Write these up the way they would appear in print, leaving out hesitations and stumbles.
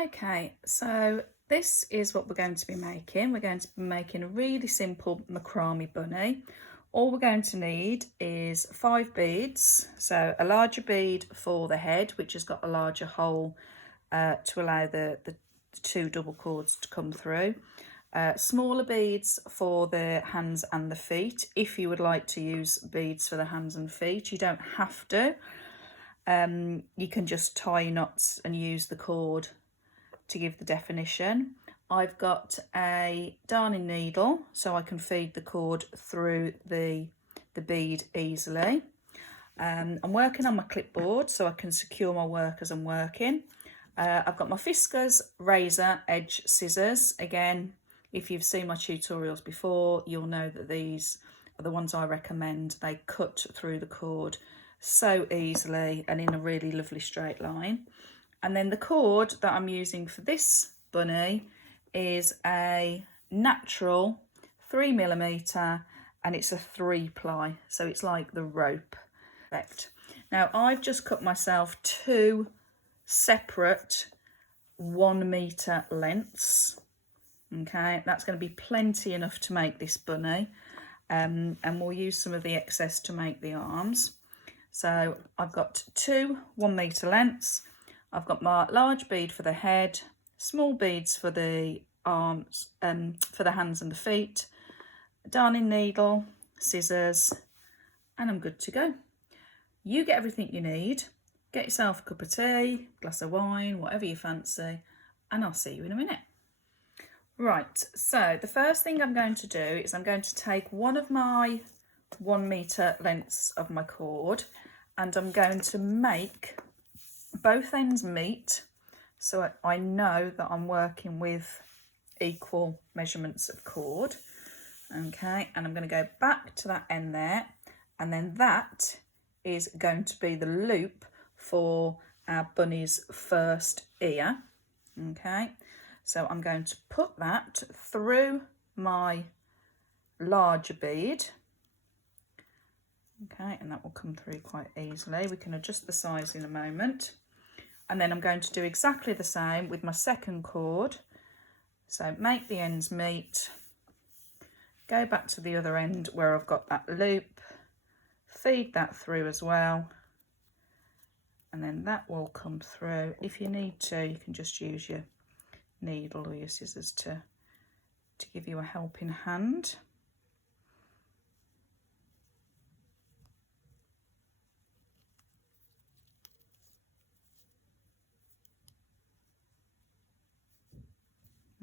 Okay, so this is what we're going to be making. We're going to be making a really simple macrame bunny. All we're going to need is 5 beads, so a larger bead for the head, which has got a larger hole to allow the 2 double cords to come through. Smaller beads for the hands and the feet. If you would like to use beads for the hands and feet, you don't have to. You can just tie knots and use the cord to give the definition. I've got a darning needle so I can feed the cord through the bead easily. I'm working on my clipboard so I can secure my work as I'm working. I've got my Fiskars razor edge scissors. Again, if you've seen my tutorials before, you'll know that these are the ones I recommend. They cut through the cord so easily and in a really lovely straight line. And then the cord that I'm using for this bunny is a natural 3mm and it's a 3-ply, so it's like the rope effect. Now I've just cut myself 2 separate 1 metre lengths. Okay, that's going to be plenty enough to make this bunny, and we'll use some of the excess to make the arms. So I've got 2 1 metre lengths. I've got my large bead for the head, small beads for the arms, for the hands and the feet, darning needle, scissors, and I'm good to go. You get everything you need. Get yourself a cup of tea, glass of wine, whatever you fancy, and I'll see you in a minute. Right, so the first thing I'm going to do is I'm going to take one of my 1 metre lengths of my cord and I'm going to make both ends meet so I know that I'm working with equal measurements of cord. Okay, and I'm going to go back to that end there, and then that is going to be the loop for our bunny's first ear. Okay, so I'm going to put that through my larger bead. Okay, and that will come through quite easily. We can adjust the size in a moment. And then I'm going to do exactly the same with my second cord. So make the ends meet, go back to the other end where I've got that loop, feed that through as well, and then that will come through. If you need to, you can just use your needle or your scissors to give you a helping hand.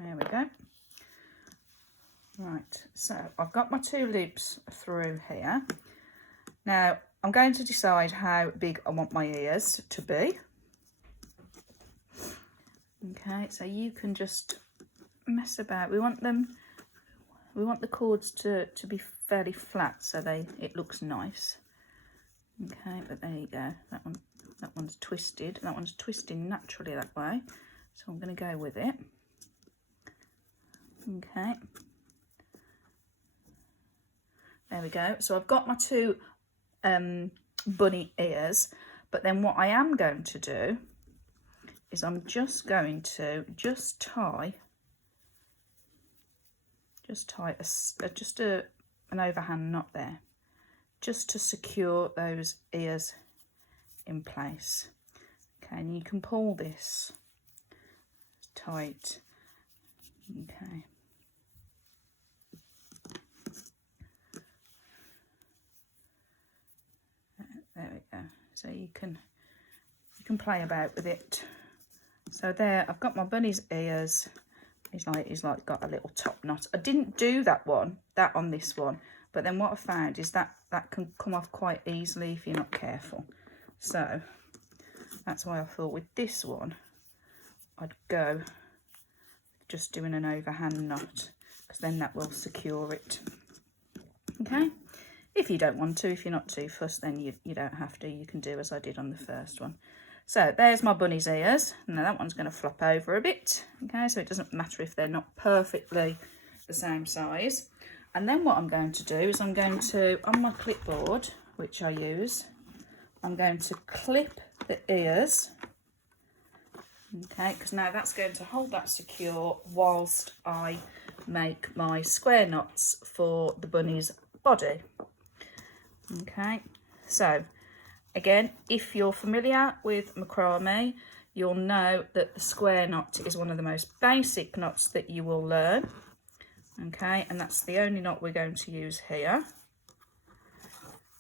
There we go. Right, so I've got my 2 loops through here. Now I'm going to decide how big I want my ears to be. Okay, so you can just mess about. We want the cords to be fairly flat so it looks nice. Okay, but there you go. That one's twisted. That one's twisting naturally that way. So I'm going to go with it. Okay, there we go. So I've got my 2 bunny ears, but then what I am going to do is I'm just going to tie an overhand knot there, just to secure those ears in place. Okay, and you can pull this tight. Okay. There we go. So you can play about with it. So there, I've got my bunny's ears. He's like got a little top knot. I didn't do that on this one, but then what I found is that can come off quite easily if you're not careful. So that's why I thought with this one I'd go just doing an overhand knot, because then that will secure it. Okay, if you don't want to, if you're not too fussed, then you don't have to. You can do as I did on the first one. So there's my bunny's ears. Now that one's going to flop over a bit. Okay, so it doesn't matter if they're not perfectly the same size. And then what I'm going to do is I'm going to, on my clipboard, which I use, I'm going to clip the ears Okay, because now that's going to hold that secure whilst I make my square knots for the bunny's body. Okay, so again, if you're familiar with macrame, you'll know that the square knot is one of the most basic knots that you will learn. Okay, and that's the only knot we're going to use here.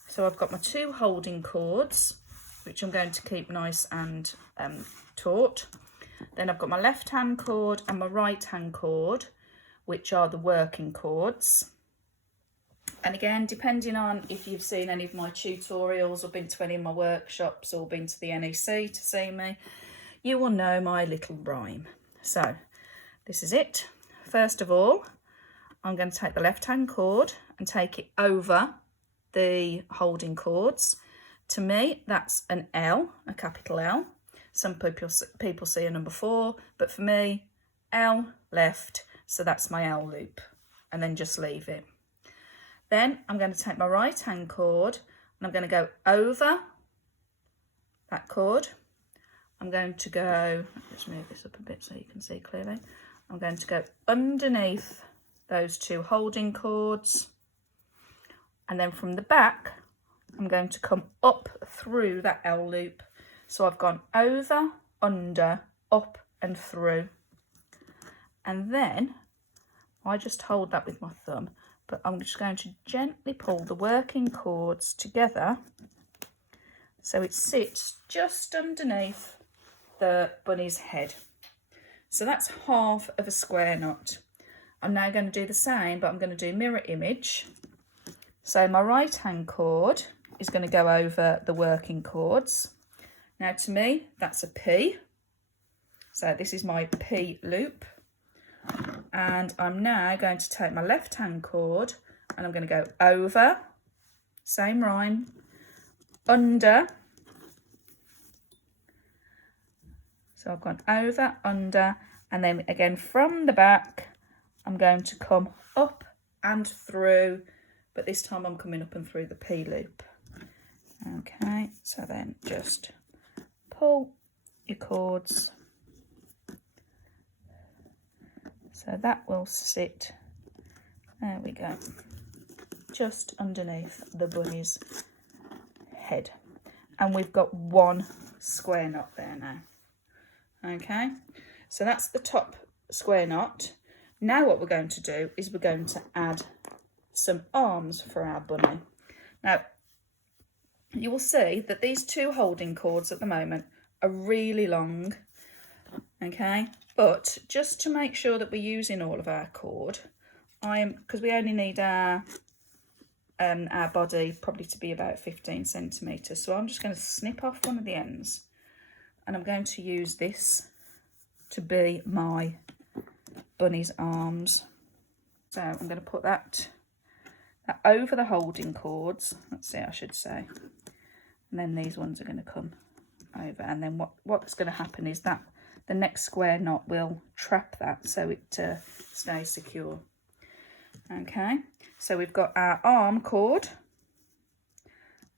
So I've got my 2 holding cords, which I'm going to keep nice and taut. Then I've got my left hand cord and my right hand cord, which are the working cords. And again, depending on if you've seen any of my tutorials or been to any of my workshops or been to the NEC to see me, you will know my little rhyme. So this is it. First of all, I'm going to take the left hand cord and take it over the holding cords. To me, that's an L, a capital L. Some people see a number 4, but for me, L left, so that's my L loop, and then just leave it. Then I'm going to take my right hand cord and I'm going to go over that cord. I'm going to go, let's move this up a bit so you can see clearly. I'm going to go underneath those 2 holding cords, and then from the back I'm going to come up through that L loop. So I've gone over, under, up and through, and then I just hold that with my thumb, but I'm just going to gently pull the working cords together so it sits just underneath the bunny's head. So that's half of a square knot. I'm now going to do the same, but I'm going to do mirror image. So my right hand cord is going to go over the working cords. Now to me, that's a P. So this is my P loop. And I'm now going to take my left hand cord and I'm going to go over, same rhyme, under. So I've gone over, under, and then again from the back, I'm going to come up and through, but this time I'm coming up and through the P loop. Okay, so then just pull your cords. So that will sit, there we go, just underneath the bunny's head. And we've got 1 square knot there now. Okay, so that's the top square knot. Now what we're going to do is we're going to add some arms for our bunny. Now, you will see that these 2 holding cords at the moment are really long, okay? But just to make sure that we're using all of our cord, because we only need our body probably to be about 15 centimetres. So I'm just going to snip off one of the ends and I'm going to use this to be my bunny's arms. So I'm going to put that over the holding cords. That's it, I should say. And then these ones are going to come over. And then what's going to happen is that the next square knot will trap that so it stays secure. Okay, so we've got our arm cord.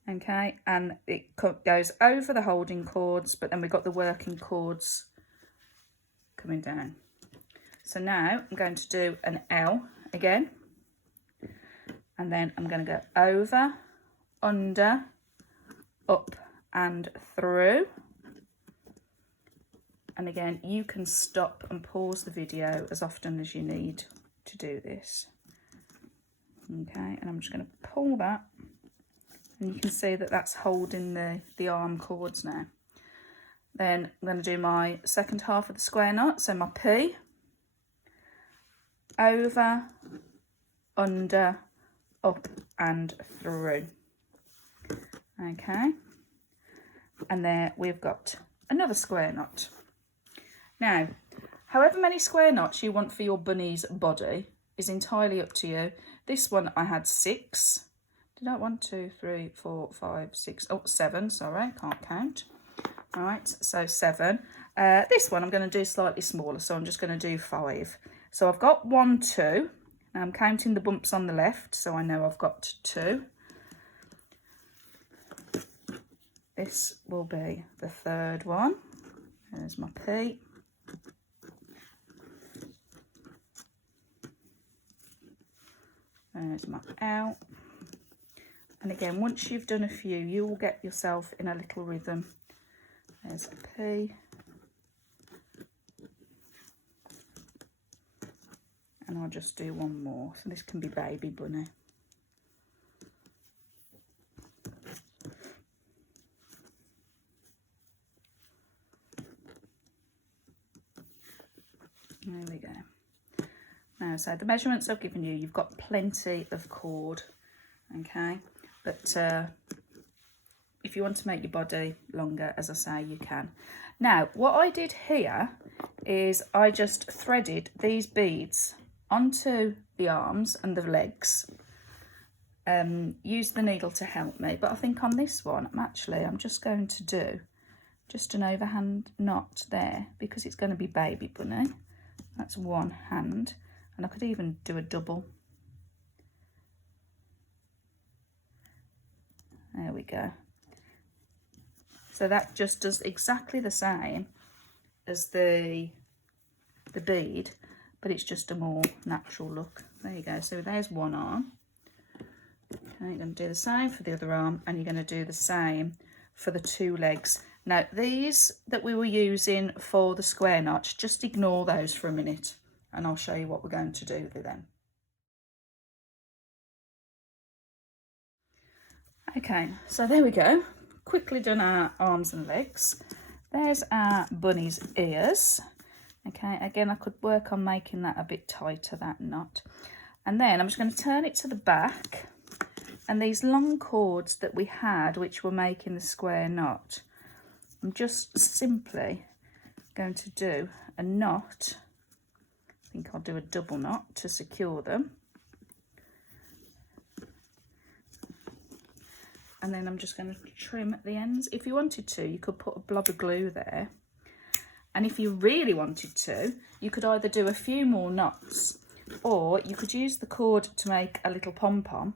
Okay, and it goes over the holding cords, but then we've got the working cords coming down. So now I'm going to do an L again, and then I'm going to go over, under, up and through. And again, you can stop and pause the video as often as you need to do this. Okay, and I'm just going to pull that, and you can see that that's holding the arm cords now. Then I'm going to do my second half of the square knot, so my P, over, under, up and through. Okay, and there we've got another square knot. Now, however many square knots you want for your bunny's body is entirely up to you. This one I had 6. Did I? 1, 2, 3, 4, 5, 6. Oh, 7. Sorry, can't count. All right, so 7. This one I'm going to do slightly smaller, so I'm just going to do 5. So I've got 1, 2. Now I'm counting the bumps on the left, so I know I've got 2. This will be the third one. There's my P. There's my L. And again, once you've done a few, you will get yourself in a little rhythm. There's a P. And I'll just do one more. So this can be Baby Bunny. There we go. Now, so the measurements I've given you, you've got plenty of cord, okay? But if you want to make your body longer, as I say, you can. Now, what I did here is I just threaded these beads onto the arms and the legs. Use the needle to help me, but I think on this one, I'm just going to do just an overhand knot there because it's going to be Baby Bunny. That's one hand, and I could even do a double. There we go. So that just does exactly the same as the bead, but it's just a more natural look. There you go. So there's one arm. Okay, you're going to do the same for the other arm, and you're going to do the same for the two legs. Now, these that we were using for the square knots, just ignore those for a minute, and I'll show you what we're going to do with them. Okay, so there we go. Quickly done our arms and legs. There's our bunny's ears. Okay, again, I could work on making that a bit tighter, that knot. And then I'm just going to turn it to the back. And these long cords that we had, which were making the square knot, I'm just simply going to do a knot. I think I'll do a double knot to secure them. And then I'm just going to trim at the ends. If you wanted to, you could put a blob of glue there. And if you really wanted to, you could either do a few more knots, or you could use the cord to make a little pom-pom,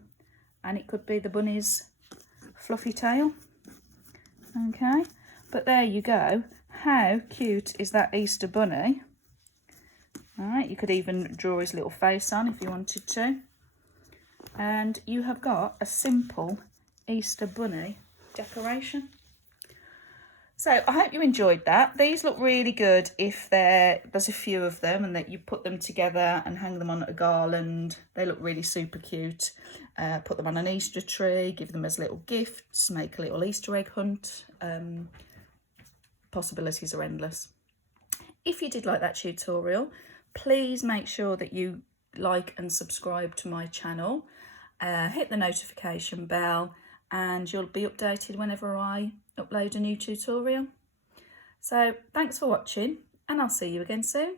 and it could be the bunny's fluffy tail. Okay, but there you go. How cute is that Easter bunny? All right, you could even draw his little face on if you wanted to. And you have got a simple Easter bunny decoration. So I hope you enjoyed that. These look really good if there's a few of them and that you put them together and hang them on a garland. They look really super cute. Put them on an Easter tree, give them as little gifts, make a little Easter egg hunt. Possibilities are endless. If you did like that tutorial, please make sure that you like and subscribe to my channel. Hit the notification bell, and you'll be updated whenever I upload a new tutorial. So thanks for watching, and I'll see you again soon.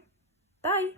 Bye.